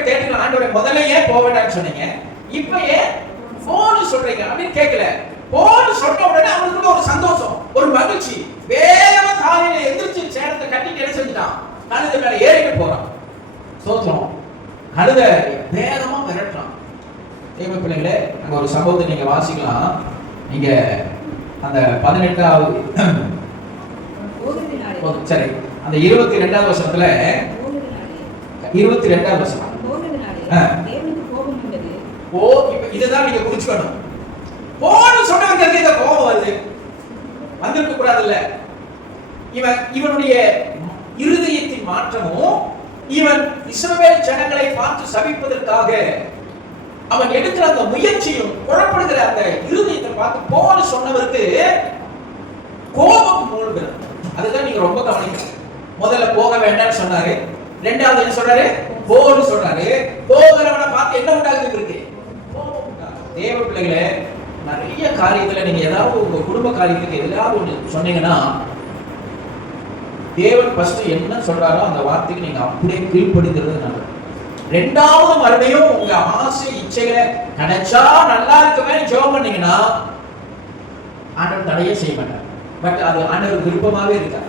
ஆண்டவரை கேட்கலாம், ஆண்டவரை முதல்ல ஏன் போக வேண்டாம்னு சொன்னீங்க, இப்ப ஏன் போன்னு சொல்றீங்க அப்படின்னு கேட்கல. போன்னு சொன்ன உடனே அவனுக்கு ஒரு சந்தோஷம், ஒரு மகிழ்ச்சி. வேகமா காலையில எந்திரிச்சு சேரத்தை கட்டிட்டு என்ன செஞ்சுட்டான், கழுதை மேல ஏறிட்டு போறான். சோத்திரம். கழுதை வேகமா விரட்டுறான். தேவ பிள்ளைகளே, அங்க ஒரு சம்பவத்தை நீங்க வாசிக்கலாம். நீங்க அந்த 18வது சரி, அந்த 22வது வசனத்துல 22வது வசனம். ஓ, இப்ப இதுதான் நீங்க புரிஞ்சுக்கணும். போன்னு சொன்னவங்களுக்கு இந்த கோபம் வருது, வந்திருக்க கூடாது இல்ல. இவனுடைய இருதயத்தின் மாற்றமும், இவன் இஸ்ரவேல் ஜனங்களை பார்த்து சபிப்பதற்காக அவன் எடுக்கிற அந்த முயற்சியும், புறப்படுகிற அந்த இருதயத்தை பார்த்து போன்னு சொன்னவருக்கு கோபம் மூழ்கிறது. அதுதான் நீங்க ரொம்ப கவனிக்கணும். முதல்ல போக வேண்டாம்னு சொன்னாரு, ரெண்டாவது என்ன சொல்றாரு, போன்னு சொல்றாரு. போகிறவனை பார்த்து என்ன உண்டாகுது இருக்கு, கோபம் உண்டாகுது. தேவ பிள்ளைகளே, நிறைய காரியத்துல நீங்க ஏதாவது உங்க குடும்ப காரியத்துக்கு எதாவது ஒண்ணு சொன்னீங்கன்னா, தேவன் ஃபர்ஸ்ட் என்ன சொல்றாரோ அந்த வார்த்தைக்கு நீங்க அப்படியே கீழ்ப்படிங்கிறது நல்லது. ரெண்டாவது மறுபடியும் உங்க ஆசை இச்சைகளை கிடைச்சா நல்லா இருக்குமே ஜெபம் பண்ணீங்கன்னா ஆண்டவர் தடையே செய்ய மாட்டார். பட் அது ஆண்டவர் விருப்பமாவே இருக்கார்.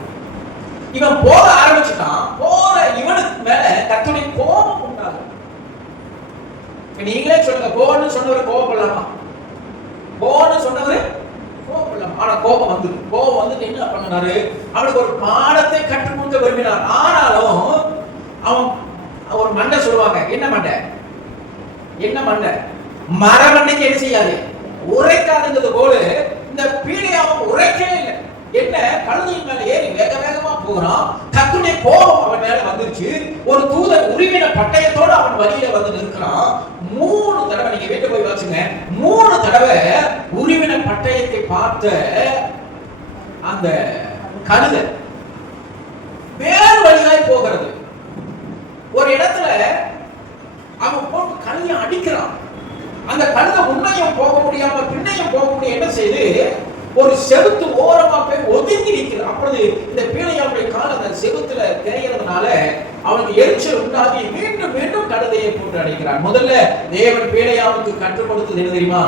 இவன் போக ஆரம்பிச்சுட்டான், போற இவனுக்கு மேல கர்த்தருடைய கோபம் உண்டாகும். நீங்களே சொல்லுங்க, போன்னு சொன்னவர் கோபப்படலாமா? போன்னு சொன்னவர் கோபப்படலாம். ஆனா கோபம் வந்து என்ன பண்ணாரு, அவனுக்கு ஒரு பாடத்தை கற்றுக் கொடுக்க விரும்பினார். ஆனாலும் அவன் ஒரு மண்டை சொல்லுவாங்க, என்ன மண்டை, மரமண்டைக்கு என்ன செய்யாது, உரைக்காதுங்கிறது போல இந்த பீடையாவும் உரைக்கவே இல்லை. என்ன, கழுதையின் மேல ஏறி வேக வேகமா போகிறான். கர்த்தருடைய கோபம் அவன் மேல வந்துருச்சு. ஒரு தூதன் உரிமையின பட்டயத்தோடு அவன் வழியில வந்து நிற்கிறான். 3 தடவை, நீங்க வீட்டு போய் வாசிங்க, 3 தடவை உரிமையின பட்டயத்தை பார்த்த அந்த கழுதை வேறு வழியாய் போகிறது. ஒரு இடத்துல அவன் போட்டு கழுதையை அடிக்கிறான். அந்த கழுதை முன்னையும் போக முடியாம பின்னையும் போக முடியும். என்ன செய்து ஒரு செவுத்து ஓரமா போய் ஒதுங்கி நிற்கிறான். அப்பொழுது இந்த பீடையாவுடைய கால் அந்த செவுத்துல தேய்கிறதுனால அவனுக்கு எரிச்சல் உண்டாகி மீண்டும் மீண்டும் கழுதையை போட்டு அடிக்கிறான். முதல்ல தேவன் பீடையாவுக்கு கற்றுக் கொடுத்தது என்ன தெரியுமா,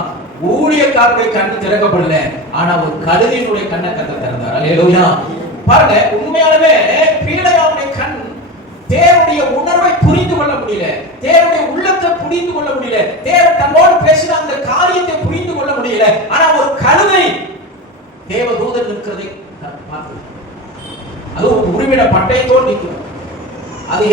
ஊழியக்காரருடைய கண்ணு திறக்கப்படல, ஆனா ஒரு கழுதையினுடைய கண்ணை கர்த்தர் திறந்தார். அல்லேலூயா. பாருங்க, உண்மையாலுமே பீடையாவுடைய கண் தேவனுடைய உணர்வை புரிந்து கொள்ள முடியல, தேவனுடைய உள்ளத்தை புரிந்து கொள்ள முடியல, தேவன் தன்னோடு பேசின அந்த காரியத்தை புரிந்து கொள்ள முடியல. ஆனா ஒரு கழுதை தேவதூதன் இருக்கிறதை பார்த்தது, அது உரிமையின பட்டயத்தோடு நிற்கிறது. அது